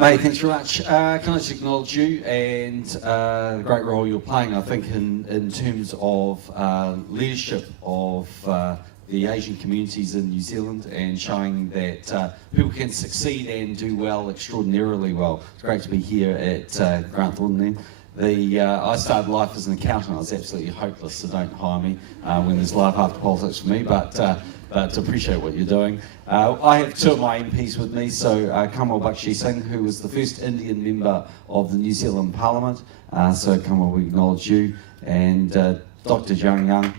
Mate, thanks very much. Can I just acknowledge you and the great role you're playing, I think, in terms of leadership of the Asian communities in New Zealand and showing that people can succeed and do well, extraordinarily well. It's great to be here at Grant Thornton then. I started life as an accountant. I was absolutely hopeless, so don't hire me when there's life after politics for me, but appreciate what you're doing. I have two of my MPs with me, so Kamal Bakshi Singh, who was the first Indian member of the New Zealand Parliament, so Kamal, we acknowledge you, and Dr. Zhang Yang,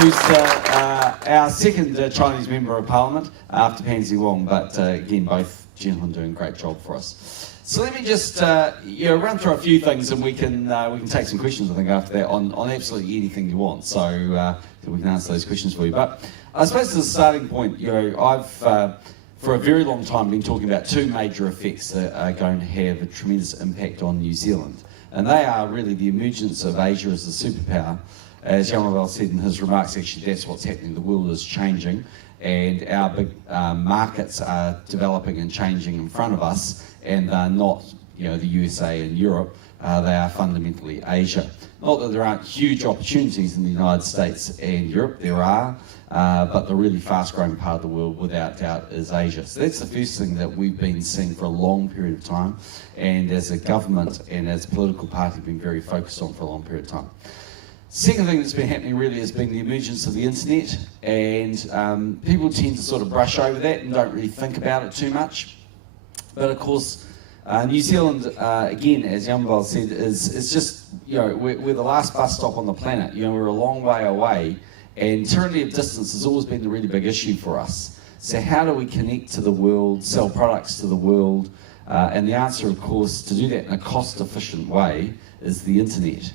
who's our second Chinese member of Parliament after Pansy Wong, but again, both gentlemen doing a great job for us. So let me just run through a few things, and we can take some questions, I think, after that on absolutely anything you want. So we can answer those questions for you. But I suppose as a starting point, I've for a very long time been talking about two major effects that are going to have a tremendous impact on New Zealand, and they are really the emergence of Asia as a superpower. As Yamabel said in his remarks, actually that's what's happening. The world is changing, and our big markets are developing and changing in front of us, and they're not, the USA and Europe. They are fundamentally Asia. Not that there aren't huge opportunities in the United States and Europe, there are, but the really fast-growing part of the world, without doubt, is Asia. So that's the first thing that we've been seeing for a long period of time, and as a government and as a political party, been very focused on for a long period of time. Second thing that's been happening really has been the emergence of the internet, and people tend to sort of brush over that and don't really think about it too much. But of course, New Zealand, again, as Yamabel said, is just, we're the last bus stop on the planet. We're a long way away, and tyranny of distance has always been the really big issue for us. So how do we connect to the world, sell products to the world? And the answer, of course, to do that in a cost-efficient way is the internet.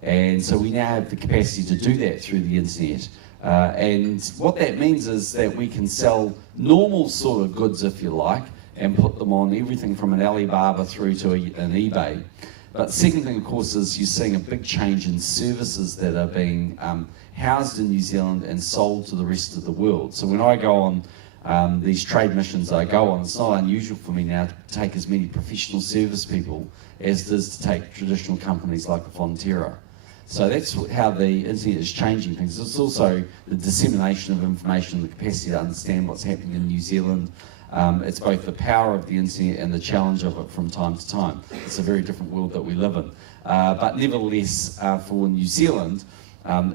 And so we now have the capacity to do that through the internet. And what that means is that we can sell normal sort of goods, if you like, and put them on everything from an Alibaba through to an eBay. But the second thing, of course, is you're seeing a big change in services that are being housed in New Zealand and sold to the rest of the world. So when I go on these trade missions I go on, it's not unusual for me now to take as many professional service people as it is to take traditional companies like a Fonterra. So that's how the internet is changing things. It's also the dissemination of information, the capacity to understand what's happening in New Zealand. It's both the power of the internet and the challenge of it from time to time. It's a very different world that we live in. But nevertheless, for New Zealand,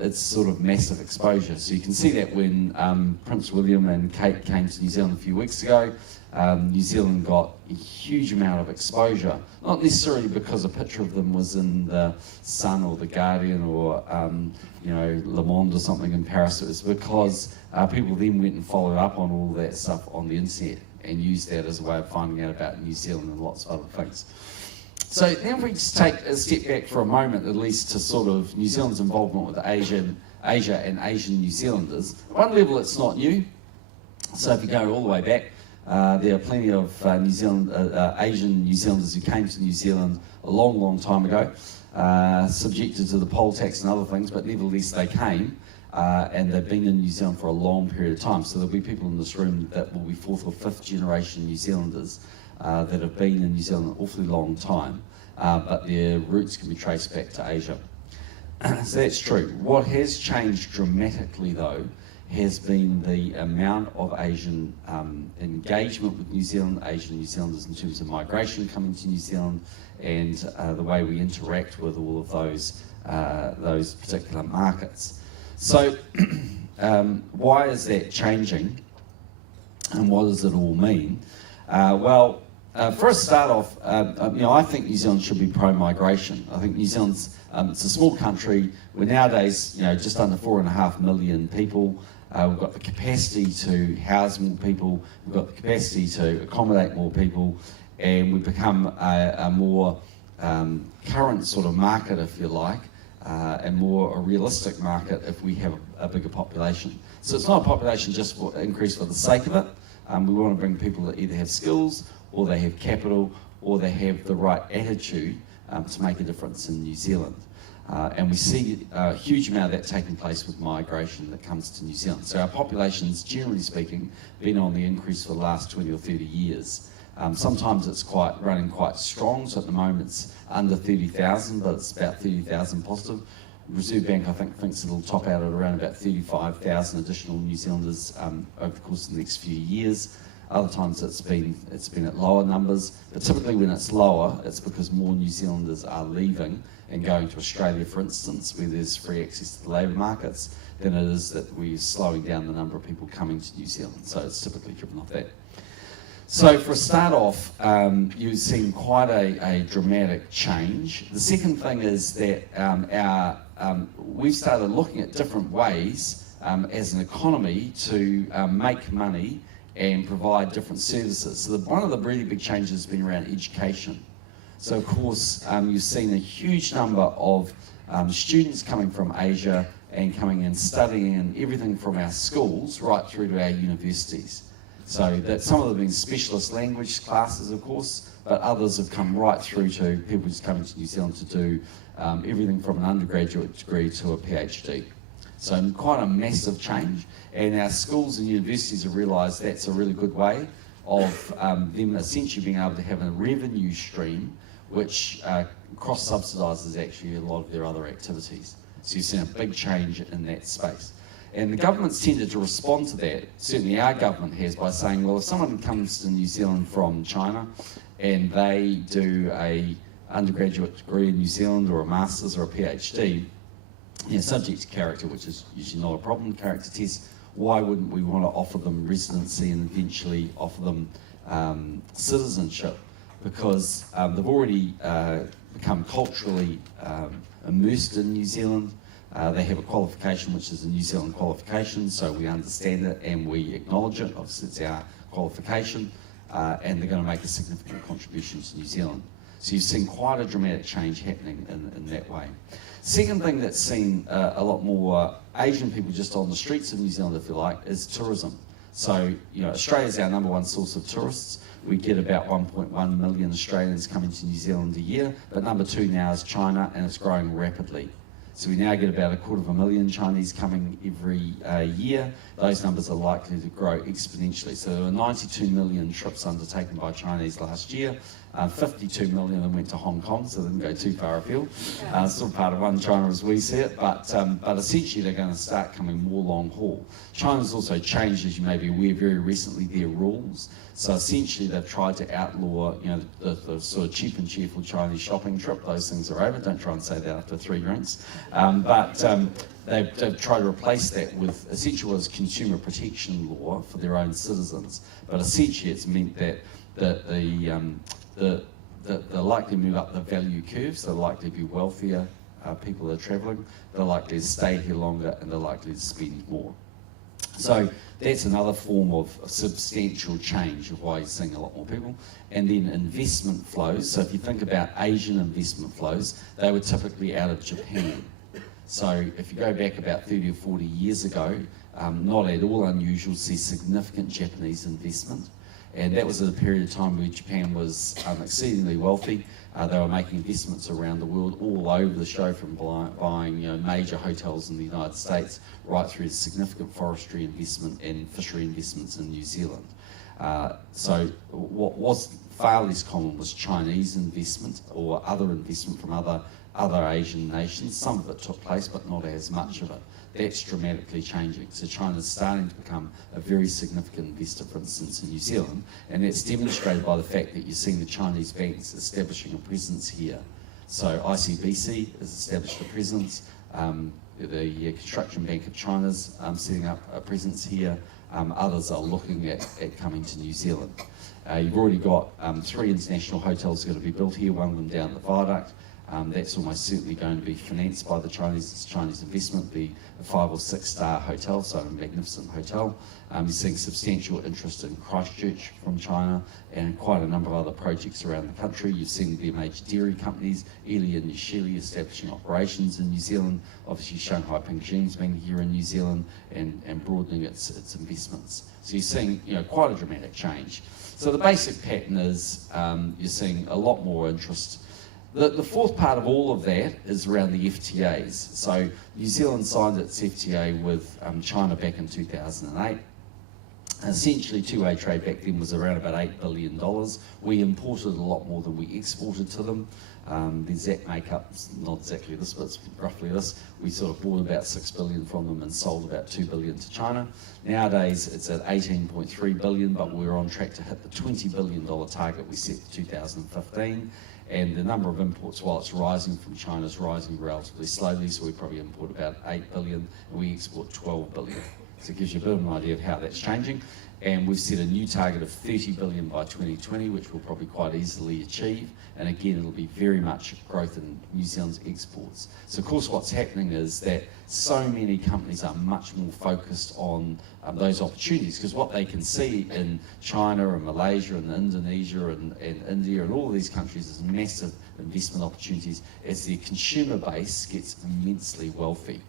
it's sort of massive exposure. So you can see that when Prince William and Kate came to New Zealand a few weeks ago, New Zealand got a huge amount of exposure, not necessarily because a picture of them was in the Sun or the Guardian or Le Monde or something in Paris. It was because people then went and followed up on all that stuff on the internet and used that as a way of finding out about New Zealand and lots of other things. So then if we just take a step back for a moment, at least, to sort of New Zealand's involvement with Asia and Asian New Zealanders. At one level, it's not new. So if you go all the way back, there are plenty of Asian New Zealanders who came to New Zealand a long, long time ago, subjected to the poll tax and other things, but nevertheless they came, and they've been in New Zealand for a long period of time. So there'll be people in this room that will be fourth or fifth generation New Zealanders that have been in New Zealand an awfully long time, but their roots can be traced back to Asia. So that's true. What has changed dramatically, though, has been the amount of Asian engagement with New Zealand, Asian New Zealanders in terms of migration coming to New Zealand, and the way we interact with all of those particular markets. So why is that changing, and what does it all mean? For a start off, I think New Zealand should be pro-migration. I think New Zealand's it's a small country. We're nowadays, just under 4.5 million people. We've got the capacity to house more people. We've got the capacity to accommodate more people, and we've become a more current sort of market, if you like, and more a realistic market if we have a bigger population. So it's not a population just for increase for the sake of it. We want to bring people that either have skills, or they have capital, or they have the right attitude to make a difference in New Zealand. And we see a huge amount of that taking place with migration that comes to New Zealand. So our population's, generally speaking, been on the increase for the last 20 or 30 years. Sometimes it's running quite strong, so at the moment it's under 30,000, but it's about 30,000 positive. Reserve Bank, I think, thinks it'll top out at around about 35,000 additional New Zealanders over the course of the next few years. Other times it's been at lower numbers, but typically when it's lower, it's because more New Zealanders are leaving and going to Australia, for instance, where there's free access to the labour markets, than it is that we're slowing down the number of people coming to New Zealand. So it's typically driven off that. So for a start off, you've seen quite a dramatic change. The second thing is that we've started looking at different ways as an economy to make money and provide different services. So one of the really big changes has been around education. So of course, you've seen a huge number of students coming from Asia and coming and studying in everything from our schools right through to our universities. So that some of them have been specialist language classes, of course, but others have come right through to people just coming to New Zealand to do everything from an undergraduate degree to a PhD. So quite a massive change, and our schools and universities have realised that's a really good way of them essentially being able to have a revenue stream which cross-subsidises actually a lot of their other activities. So you've seen a big change in that space. And the government's tended to respond to that, certainly our government has, by saying, well, if someone comes to New Zealand from China and they do a undergraduate degree in New Zealand or a master's or a PhD, subject to character, which is usually not a problem, character tests, why wouldn't we want to offer them residency and eventually offer them citizenship? Because they've already become culturally immersed in New Zealand. They have a qualification which is a New Zealand qualification, so we understand it and we acknowledge it. Obviously it's our qualification, and they're going to make a significant contribution to New Zealand. So you've seen quite a dramatic change happening in that way. Second thing that's seen a lot more Asian people just on the streets of New Zealand, if you like, is tourism. So, Australia's our #1 source of tourists. We get about 1.1 million Australians coming to New Zealand a year, but number 2 now is China, and it's growing rapidly. So we now get about 250,000 Chinese coming every year. Those numbers are likely to grow exponentially. So there were 92 million trips undertaken by Chinese last year. 52 million of them went to Hong Kong, so they didn't go too far afield. Sort of part of one China as we see it, but essentially they're going to start coming more long haul. China's also changed, as you may be aware, very recently their rules. So essentially they've tried to outlaw, the sort of cheap and cheerful Chinese shopping trip. Those things are over. Don't try and say that after 3 drinks. They've tried to replace that with essentially what is consumer protection law for their own citizens. But essentially it's meant that they're likely to move up the value curve, so they're likely to be wealthier people that are travelling, they're likely to stay here longer, and they're likely to spend more. So that's another form of substantial change of why you're seeing a lot more people. And then investment flows. So if you think about Asian investment flows, they were typically out of Japan. So if you go back about 30 or 40 years ago, not at all unusual to see significant Japanese investment. And that was at a period of time where Japan was exceedingly wealthy. They were making investments around the world, all over the show, from buying major hotels in the United States, right through to significant forestry investment and fishery investments in New Zealand. So what was far less common was Chinese investment or other investment from other Asian nations. Some of it took place, but not as much of it. That's dramatically changing. So China's starting to become a very significant investor, for instance, in New Zealand, and that's demonstrated by the fact that you're seeing the Chinese banks establishing a presence here. So ICBC has established a presence, the Construction Bank of China's setting up a presence here, others are looking at coming to New Zealand. You've already got 3 international hotels going to be built here, one of them down at the viaduct. That's almost certainly going to be financed by the Chinese investment, be a 5 or 6 star hotel, so a magnificent hotel. You're seeing substantial interest in Christchurch from China and quite a number of other projects around the country. You've seen the major dairy companies, Eli and Yashili, establishing operations in New Zealand. Obviously Shanghai Pingxing's been here in New Zealand and broadening its investments. So you're seeing quite a dramatic change. So the basic pattern is you're seeing a lot more interest The fourth part of all of that is around the FTAs. So New Zealand signed its FTA with China back in 2008. Essentially, two-way trade back then was around about $8 billion. We imported a lot more than we exported to them. The exact makeup's not exactly this, but it's roughly this. We sort of bought about $6 billion from them and sold about $2 billion to China. Nowadays, it's at $18.3 billion, but we're on track to hit the $20 billion target we set for 2015. And the number of imports, while it's rising from China, is rising relatively slowly, so we probably import about 8 billion, and we export 12 billion. So it gives you a bit of an idea of how that's changing. And we've set a new target of 30 billion by 2020, which we'll probably quite easily achieve. And again, it'll be very much growth in New Zealand's exports. So of course what's happening is that so many companies are much more focused on those opportunities, because what they can see in China and Malaysia and Indonesia and India and all of these countries is massive investment opportunities as their consumer base gets immensely wealthy.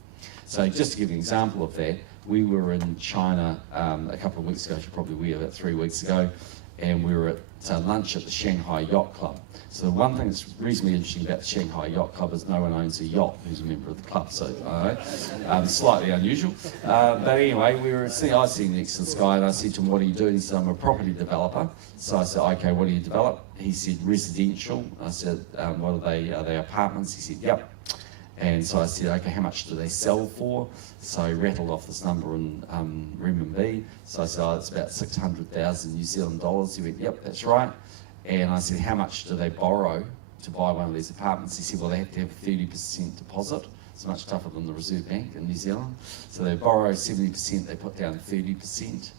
So just to give you an example of that, we were in China a couple of weeks ago, probably we were about 3 weeks ago, and we were at lunch at the Shanghai Yacht Club. So the one thing that's reasonably interesting about the Shanghai Yacht Club is no one owns a yacht who's a member of the club, so slightly unusual. But anyway, I was sitting next to this guy and I said to him, "What are you doing?" He said, "I'm a property developer." So I said, "Okay, what do you develop?" He said, "Residential." I said, "What are they? Are they apartments?" He said, "Yep." And so I said, "Okay, how much do they sell for?" So he rattled off this number in renminbi. So I said, "Oh, it's about 600,000 New Zealand dollars." He went, "Yep, that's right." And I said, "How much do they borrow to buy one of these apartments?" He said, "Well, they have to have a 30% deposit. It's much tougher than the Reserve Bank in New Zealand. So they borrow 70%, they put down 30%.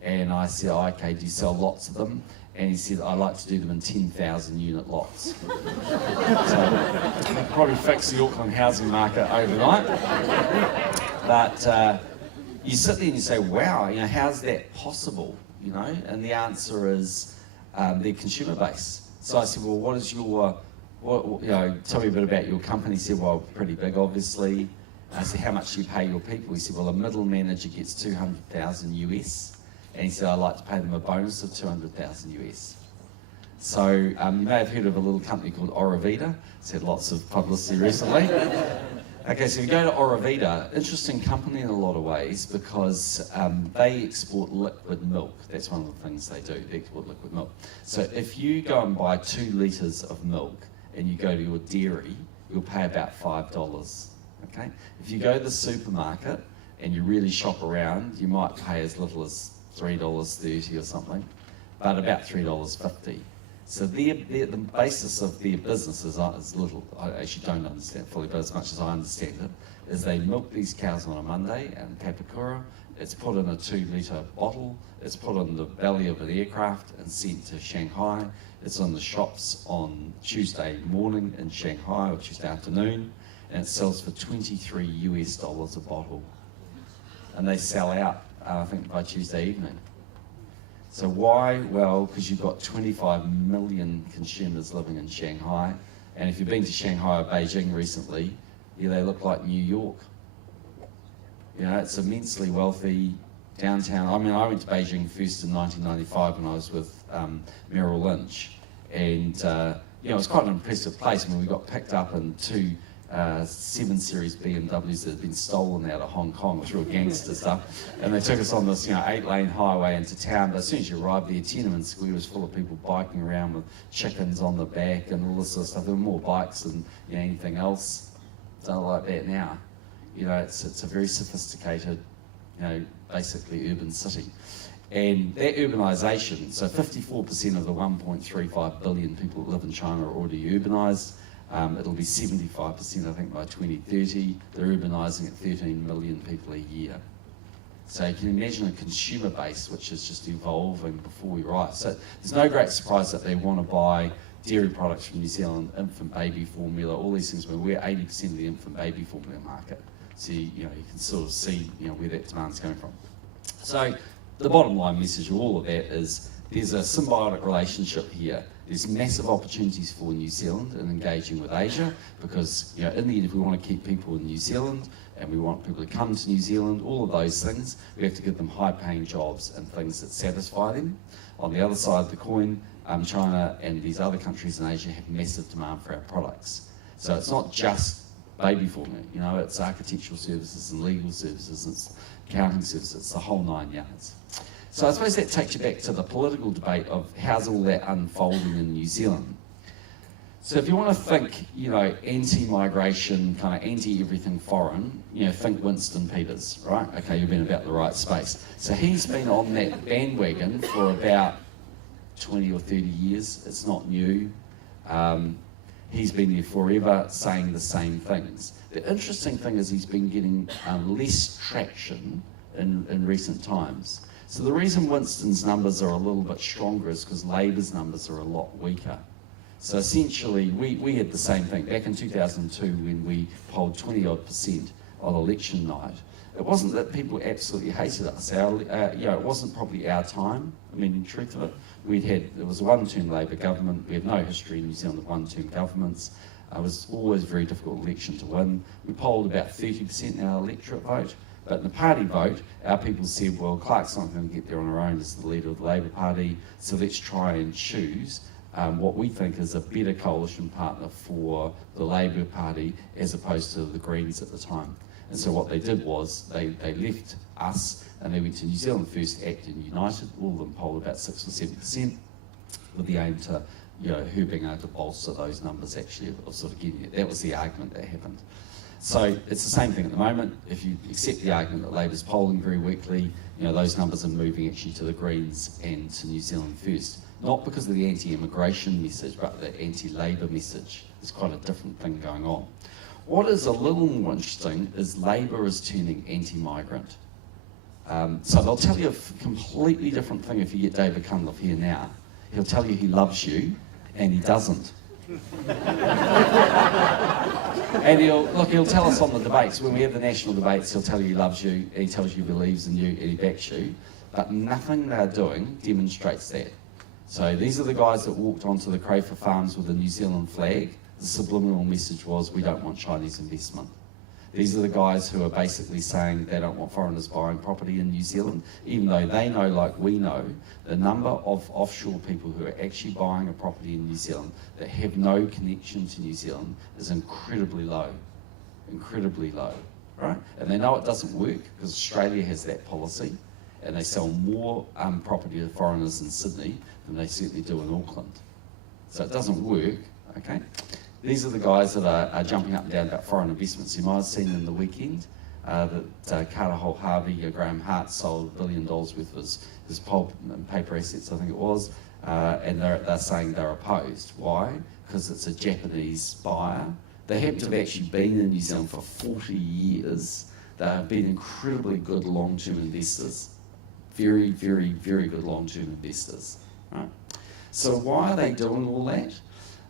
And I said, "Oh, okay, do you sell lots of them?" And he said, "I like to do them in 10,000 unit lots." So probably fix the Auckland housing market overnight. But you sit there and you say, "Wow, how's that possible?" And the answer is their consumer base. So I said, "Well, what is your, tell me a bit about your company." He said, "Well, pretty big, obviously." I said, "How much do you pay your people?" He said, "Well, a middle manager gets 200,000 US. And he said, "I'd like to pay them a bonus of 200,000 US. So you may have heard of a little company called Aurovita. It's had lots of publicity recently. Okay, so if you go to Aurovita, interesting company in a lot of ways, because they export liquid milk. That's one of the things they do, they export liquid milk. So if you go and buy 2 litres of milk and you go to your dairy, you'll pay about $5. Okay? If you go to the supermarket and you really shop around, you might pay as little as $3.30 or something, but about $3.50. So the basis of their business is little, I actually don't understand fully, but as much as I understand it, is they milk these cows on a Monday in Papakura. It's put in a 2-litre bottle, it's put on the belly of an aircraft and sent to Shanghai. It's on the shops on Tuesday morning in Shanghai, or Tuesday afternoon, and it sells for $23 US a bottle. And they sell out, I think, by Tuesday evening. So why? Well, because you've got 25 million consumers living in Shanghai. And if you've been to Shanghai or Beijing recently, they look like New York. It's immensely wealthy downtown. I mean, I went to Beijing first in 1995 when I was with Merrill Lynch. And, it was quite an impressive place. I mean, we got picked up in 2 7 Series BMWs that had been stolen out of Hong Kong. It was real gangster stuff. And they took us on this 8-lane highway into town. But as soon as you arrived there, Tiananmen Square was full of people biking around with chickens on the back and all this sort of stuff. There were more bikes than anything else. It's not like that now. It's a very sophisticated, basically urban city. And that urbanisation, so 54% of the 1.35 billion people that live in China are already urbanised. It'll be 75%, I think, by 2030. They're urbanising at 13 million people a year. So you can imagine a consumer base which is just evolving before we arrive. So there's no great surprise that they want to buy dairy products from New Zealand, infant baby formula, all these things. We're 80% of the infant baby formula market. So you can sort of see where that demand's coming from. So the bottom line message of all of that is there's a symbiotic relationship here. There's massive opportunities for New Zealand in engaging with Asia, because in the end, if we want to keep people in New Zealand and we want people to come to New Zealand, all of those things. We have to give them high-paying jobs and things that satisfy them. On the other side of the coin, China and these other countries in Asia have massive demand for our products. So it's not just baby formula, you know, it's architectural services and legal services, it's accounting services, it's the whole 9 yards. So I suppose that takes you back to the political debate of how's all that unfolding in New Zealand. So if you want to think, you know, anti-migration, kind of anti-everything foreign, you know, think Winston Peters, right? Okay, you've been about the right space. So he's been on that bandwagon for about 20 or 30 years. It's not new. He's been there forever saying the same things. The interesting thing is he's been getting less traction in recent times. So the reason Winston's numbers are a little bit stronger is because Labour's numbers are a lot weaker. So essentially, we had the same thing. Back in 2002, when we polled 20-odd% on election night, it wasn't that people absolutely hated us. It wasn't probably our time. I mean, in truth of it, it was a one-term Labour government. We have no history in New Zealand of one-term governments. It was always a very difficult election to win. We polled about 30% in our electorate vote. But in the party vote, our people said, well, Clark's not going to get there on her own as the leader of the Labour Party, so let's try and choose what we think is a better coalition partner for the Labour Party as opposed to the Greens at the time. And so what they did was they left us and they went to New Zealand First, ACT and United. All of them polled about 6 or 7% with the aim to, you know, her being able to bolster those numbers actually of sort of getting it. That was the argument that happened. So it's the same thing at the moment. If you accept the argument that Labour's polling very weakly, you know, those numbers are moving actually to the Greens and to New Zealand First. Not because of the anti-immigration message, but the anti-Labour message. There's quite a different thing going on. What is a little more interesting is Labour is turning anti-migrant. So they'll tell you a completely different thing if you get David Cunliffe here now. He'll tell you he loves you, and he doesn't. And he'll tell us on the debates, when we have the national debates, he'll tell you he loves you, he tells you he believes in you, and he backs you. But nothing they're doing demonstrates that. So these are the guys that walked onto the Crayford Farms with a New Zealand flag. The subliminal message was, we don't want Chinese investment. These are the guys who are basically saying they don't want foreigners buying property in New Zealand, even though they know, like we know, the number of offshore people who are actually buying a property in New Zealand that have no connection to New Zealand is incredibly low, right? And they know it doesn't work because Australia has that policy, and they sell more property to foreigners in Sydney than they certainly do in Auckland. So it doesn't work, okay? These are the guys that are jumping up and down about foreign investments. You might have seen in the weekend that Carter Holt Harvey, Graham Hart sold $1 billion worth of his pulp and paper assets, I think it was, and they're saying they're opposed. Why? Because it's a Japanese buyer. They happen to have actually been in New Zealand for 40 years. They have been incredibly good long-term investors. Very, very, very good long-term investors. Right? So why are they doing all that?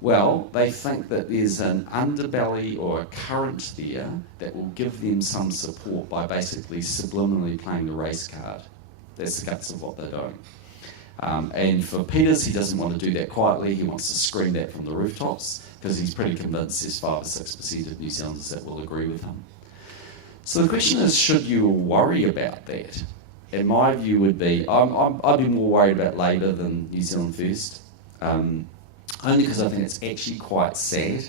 Well, they think that there's an underbelly or a current there that will give them some support by basically subliminally playing the race card. That's the guts of what they're doing. And for Peters, he doesn't want to do that quietly. He wants to scream that from the rooftops because he's pretty convinced there's 5 or 6% of New Zealanders that will agree with him. So the question is, should you worry about that? And my view would be, I'd be more worried about Labour than New Zealand First. Only because I think it's actually quite sad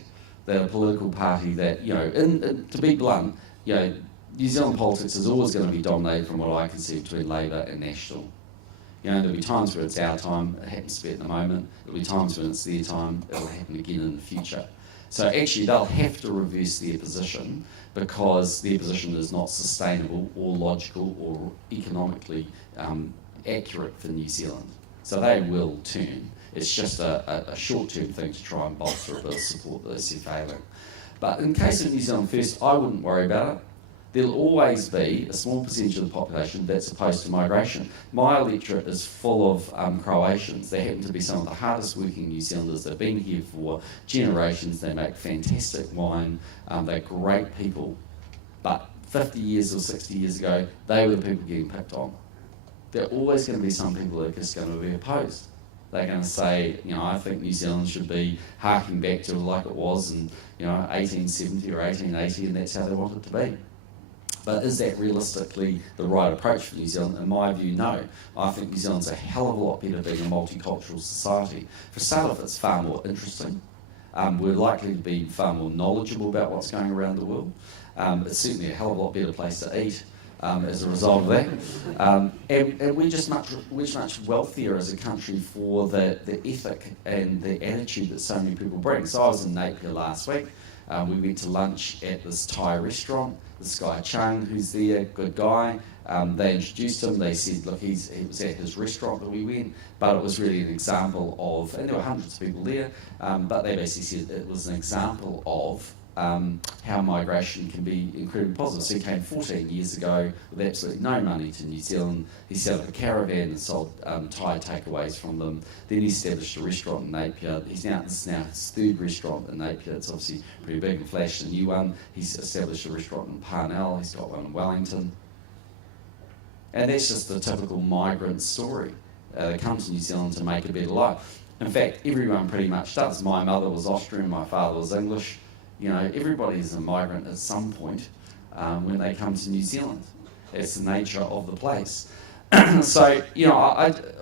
that a political party that, you know, to be blunt, you know, New Zealand politics is always going to be dominated from what I can see between Labour and National. You know, there'll be times where it's our time, it happens to be at the moment, there'll be times when it's their time, it'll happen again in the future. So actually they'll have to reverse their position because their position is not sustainable or logical or economically accurate for New Zealand. So they will turn. It's just a short-term thing to try and bolster a bit of support that they see failing. But in case of New Zealand First, I wouldn't worry about it. There'll always be a small percentage of the population that's opposed to migration. My electorate is full of Croatians. They happen to be some of the hardest working New Zealanders. They've been here for generations. They make fantastic wine. They're great people. But 50 years or 60 years ago, they were the people getting picked on. There are always going to be some people that are just going to be opposed. They're going to say, you know, I think New Zealand should be harking back to like it was in, you know, 1870 or 1880, and that's how they want it to be. But is that realistically the right approach for New Zealand? In my view, no. I think New Zealand's a hell of a lot better being a multicultural society. For a start off, it's far more interesting. We're likely to be far more knowledgeable about what's going around the world. It's certainly a hell of a lot better place to eat as a result of that. And we're just much wealthier as a country for the ethic and the attitude that so many people bring. So I was in Napier last week. We went to lunch at this Thai restaurant. This guy Chung, who's there, good guy. They introduced him. They said, look, he was at his restaurant that we went, but it was really an example of, and there were hundreds of people there, but they basically said it was an example of how migration can be incredibly positive. So he came 14 years ago with absolutely no money to New Zealand. He set up a caravan and sold Thai takeaways from them. Then he established a restaurant in Napier. This is now his third restaurant in Napier. It's obviously pretty big and flashed, a new one. He's established a restaurant in Parnell. He's got one in Wellington. And that's just the typical migrant story. They come to New Zealand to make a better life. In fact, everyone pretty much does. My mother was Austrian, my father was English. You know, everybody's a migrant at some point when they come to New Zealand. It's the nature of the place. So, you know,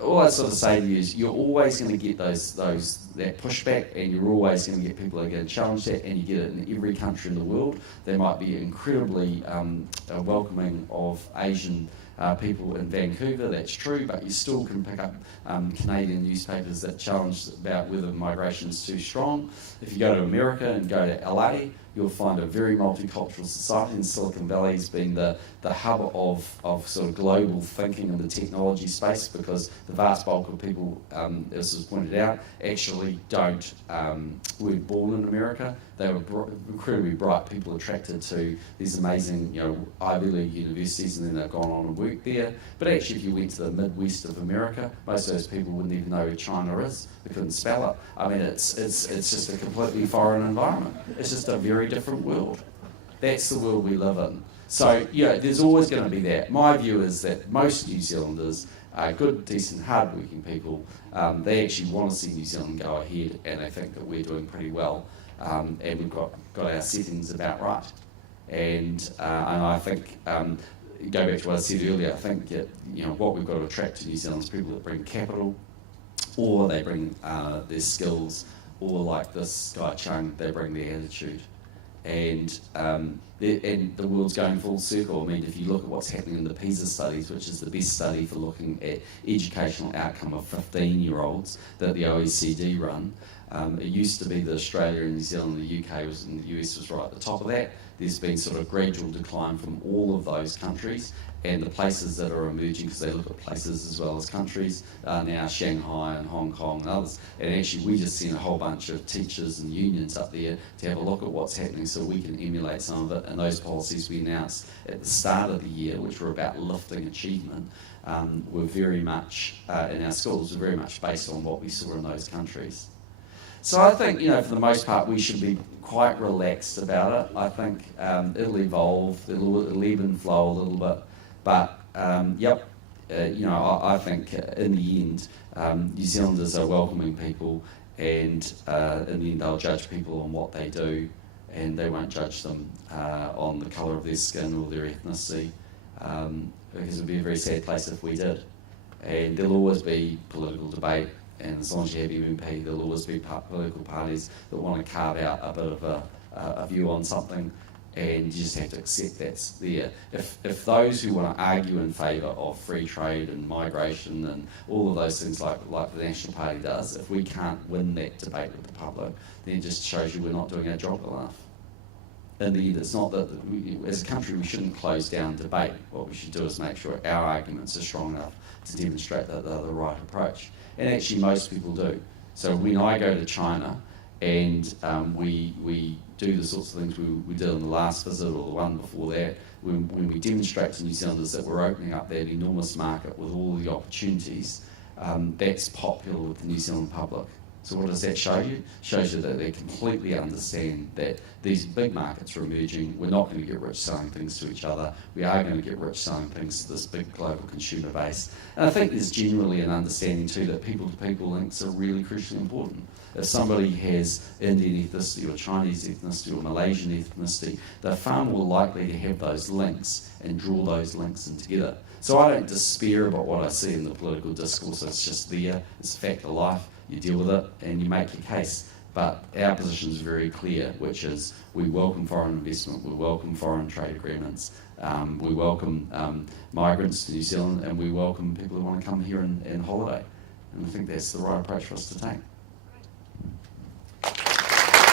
all I sort of say to you is you're always going to get that pushback, and you're always going to get people that are going to challenge that, and you get it in every country in the world. They might be incredibly welcoming of Asian people in Vancouver, that's true, but you still can pick up Canadian newspapers that challenge about whether migration is too strong. If you go to America and go to LA, you'll find a very multicultural society, and Silicon Valley has been the hub of sort of global thinking in the technology space, because the vast bulk of people, as was pointed out, actually weren't born in America. They were incredibly bright people attracted to these amazing, Ivy League universities, and then they've gone on and worked there. But actually, if you went to the Midwest of America, most of those people wouldn't even know where China is. They couldn't spell it. I mean, it's just a completely foreign environment. It's just a very different world. That's the world we live in. So, there's always going to be that. My view is that most New Zealanders are good, decent, hard-working people. They actually want to see New Zealand go ahead, and they think that we're doing pretty well. And we've got our settings about right. And I think, go back to what I said earlier, I think that, what we've got to attract to New Zealand is people that bring capital, or they bring their skills, or like this guy Chung, they bring their attitude. And the world's going full circle. I mean, if you look at what's happening in the PISA studies, which is the best study for looking at educational outcome of 15-year-olds that the OECD run, it used to be that Australia and New Zealand and the UK and the US was right at the top of that. There's been sort of gradual decline from all of those countries, and the places that are emerging, because they look at places as well as countries, now Shanghai and Hong Kong and others. And actually, we just sent a whole bunch of teachers and unions up there to have a look at what's happening so we can emulate some of it. And those policies we announced at the start of the year, which were about lifting achievement, were very much, in our schools, were very much based on what we saw in those countries. So I think, for the most part, we should be quite relaxed about it. I think it'll evolve, it'll ebb and flow a little bit. But, I think in the end, New Zealanders are welcoming people, and in the end they'll judge people on what they do, and they won't judge them on the colour of their skin or their ethnicity, because it would be a very sad place if we did. And there'll always be political debate, and as long as you have MMP, there'll always be political parties that want to carve out a bit of a view on something, and you just have to accept that's there. If those who want to argue in favour of free trade and migration and all of those things like the National Party does, if we can't win that debate with the public, then it just shows you we're not doing our job enough. In the end, it's not that as a country we shouldn't close down debate. What we should do is make sure our arguments are strong enough to demonstrate that they're the right approach. And actually most people do. So when I go to China and we do the sorts of things we did on the last visit or the one before that, when we demonstrate to New Zealanders that we're opening up that enormous market with all the opportunities, that's popular with the New Zealand public. So what does that show you? Shows you that they completely understand that these big markets are emerging. We're not going to get rich selling things to each other. We are going to get rich selling things to this big global consumer base. And I think there's generally an understanding too that people-to-people links are really crucially important. If somebody has Indian ethnicity or Chinese ethnicity or Malaysian ethnicity, they're far more likely to have those links and draw those links in together. So I don't despair about what I see in the political discourse. It's just there. It's a fact of life. You deal with it and you make your case. But our position is very clear, which is we welcome foreign investment, we welcome foreign trade agreements, we welcome migrants to New Zealand, and we welcome people who want to come here and holiday. And I think that's the right approach for us to take.